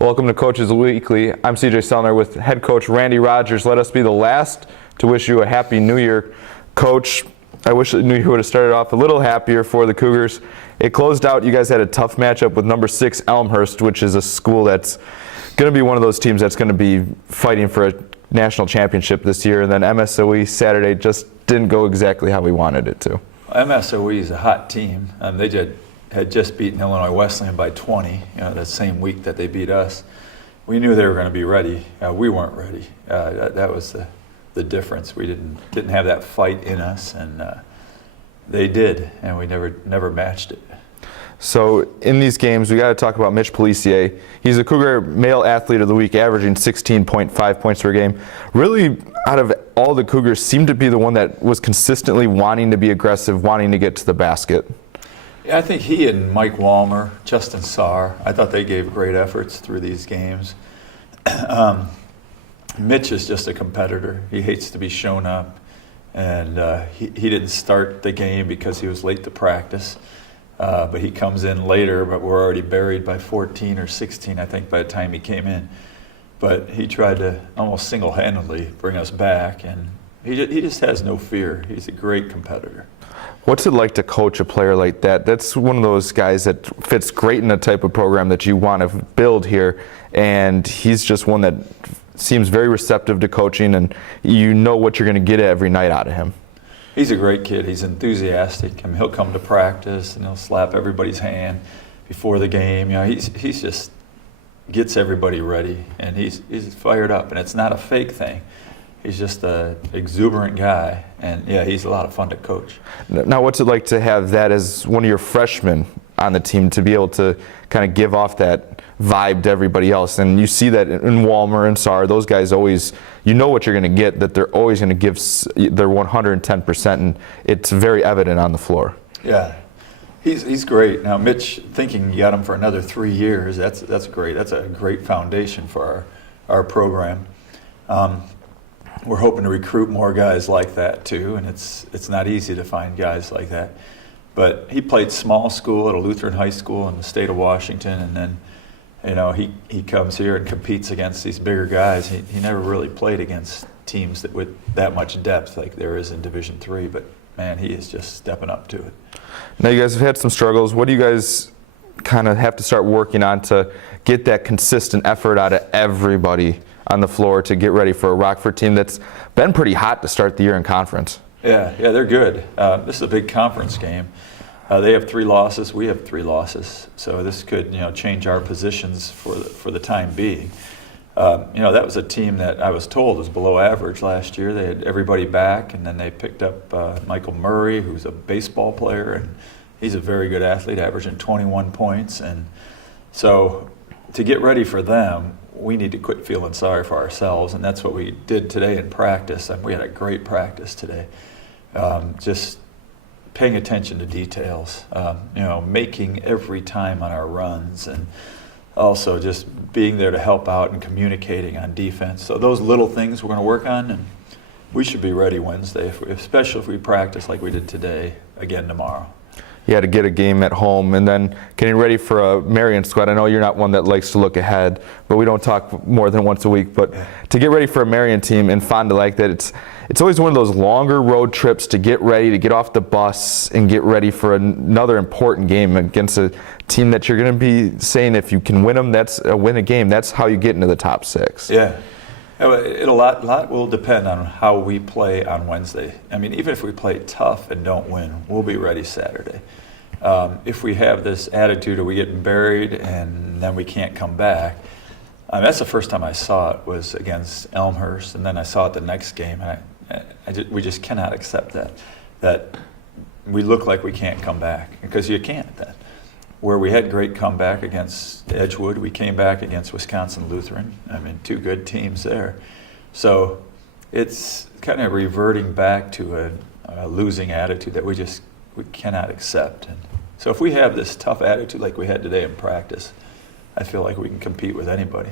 Welcome to Coaches Weekly. I'm CJ Sellner with head coach Randy Rogers. Let us be the last to wish you a happy new year. Coach, I wish the new year would have started off a little happier for the Cougars. It closed out. You guys had a tough matchup with number 6 Elmhurst, which is a school that's going to be one of those teams that's going to be fighting for a national championship this year. And then MSOE Saturday just didn't go exactly how we wanted it to. MSOE is a hot team. They had just beaten Illinois Wesleyan by 20, the same week that they beat us. We knew they were going to be ready. We weren't ready. That was the difference. We didn't have that fight in us, and they did, and we never matched it. So in these games, we got to talk about Mitch Policier. He's a Cougar Male Athlete of the Week, averaging 16.5 points per game. Really, out of all the Cougars, seemed to be the one that was consistently wanting to be aggressive, wanting to get to the basket. Yeah, I think he and Mike Walmer, Justin Saar, I thought they gave great efforts through these games. Mitch is just a competitor. He hates to be shown up, and he didn't start the game because he was late to practice. But he comes in later, but we're already buried by 14 or 16, I think, by the time he came in. But he tried to almost single-handedly bring us back, and he just has no fear. He's a great competitor. What's it like to coach a player like that? That's one of those guys that fits great in the type of program that you want to build here, and he's just one that seems very receptive to coaching, and you know what you're going to get every night out of him. He's a great kid. He's enthusiastic. I mean, he'll come to practice and he'll slap everybody's hand before the game. He's just gets everybody ready, and he's fired up, and it's not a fake thing. He's just an exuberant guy, and yeah, he's a lot of fun to coach. Now, what's it like to have that as one of your freshmen on the team, to be able to kind of give off that vibe to everybody else? And you see that in Walmer and Saar, those guys always, you know what you're going to get, that they're always going to give their 110%, and it's very evident on the floor. Yeah, he's great. Now, Mitch, thinking you got him for another 3 years, that's great. That's a great foundation for our program. We're hoping to recruit more guys like that too, and it's not easy to find guys like that. But he played small school at a Lutheran high school in the state of Washington, and then he comes here and competes against these bigger guys. He never really played against teams with that much depth like there is in Division III, but man, he is just stepping up to it. Now, you guys have had some struggles. What do you guys kind of have to start working on to get that consistent effort out of everybody on the floor to get ready for a Rockford team that's been pretty hot to start the year in conference? Yeah, they're good. This is a big conference game. They have 3 losses. We have 3 losses. So this could, change our positions for the time being. That was a team that I was told was below average last year. They had everybody back, and then they picked up Michael Murray, who's a baseball player, and he's a very good athlete, averaging 21 points. And so to get ready for them, we need to quit feeling sorry for ourselves, and that's what we did today in practice. And we had a great practice today. Just paying attention to details, making every time on our runs, and also just being there to help out and communicating on defense. So those little things we're going to work on, and we should be ready Wednesday, especially if we practice like we did today again tomorrow. Yeah, to get a game at home, and then getting ready for a Marion squad. I know you're not one that likes to look ahead, but we don't talk more than once a week. But to get ready for a Marion team in Fond du Lac, that it's always one of those longer road trips to get ready, to get off the bus and get ready for another important game against a team that you're going to be saying, if you can win them, win a game. That's how you get into the top 6. Yeah. A lot will depend on how we play on Wednesday. I mean, even if we play tough and don't win, we'll be ready Saturday. If we have this attitude of we getting buried and then we can't come back, that's the first time I saw it was against Elmhurst, and then I saw it the next game. We just cannot accept that we look like we can't come back, because you can't then. Where we had great comeback against Edgewood, we came back against Wisconsin Lutheran. I mean, 2 good teams there. So it's kind of reverting back to a losing attitude that we cannot accept. And so if we have this tough attitude like we had today in practice, I feel like we can compete with anybody.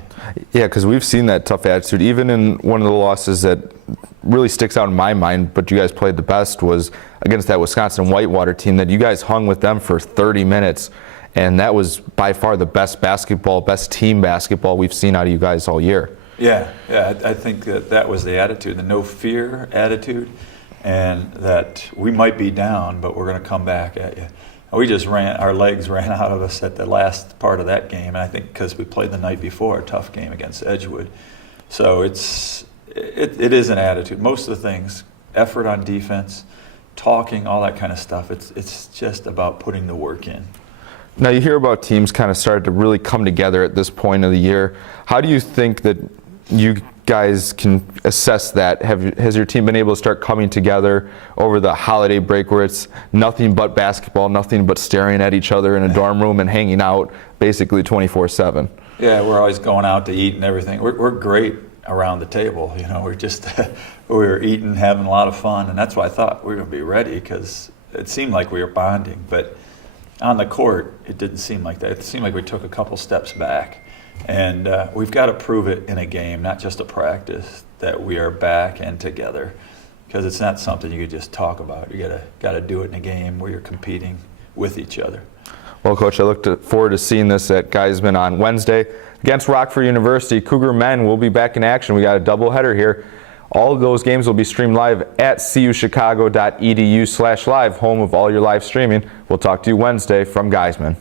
Yeah, because we've seen that tough attitude. Even in one of the losses that really sticks out in my mind, but you guys played the best, was against that Wisconsin Whitewater team that you guys hung with them for 30 minutes. and that was by far the best team basketball we've seen out of you guys all year. Yeah, I think that was the attitude, the no fear attitude, and that we might be down, but we're going to come back at you. Our legs ran out of us at the last part of that game, and I think because we played the night before a tough game against Edgewood. So it is an attitude. Most of the things, effort on defense, talking, all that kind of stuff, it's just about putting the work in. Now you hear about teams kind of started to really come together at this point of the year. How do you think that you guys can assess that? Has your team been able to start coming together over the holiday break where it's nothing but basketball, nothing but staring at each other in a dorm room and hanging out basically 24/7? Yeah, we're always going out to eat and everything. We're great around the table. We're just we were eating, having a lot of fun, and that's why I thought we were going to be ready, because it seemed like we were bonding. But on the court, it didn't seem like that. It seemed like we took a couple steps back. And we've got to prove it in a game, not just a practice, that we are back and together, because it's not something you could just talk about. You got to do it in a game where you're competing with each other. Well, Coach, I look forward to seeing this at Geisman on Wednesday against Rockford University. Cougar men will be back in action. We got a doubleheader here. All of those games will be streamed live at cuchicago.edu/live, home of all your live streaming. We'll talk to you Wednesday from Geisman.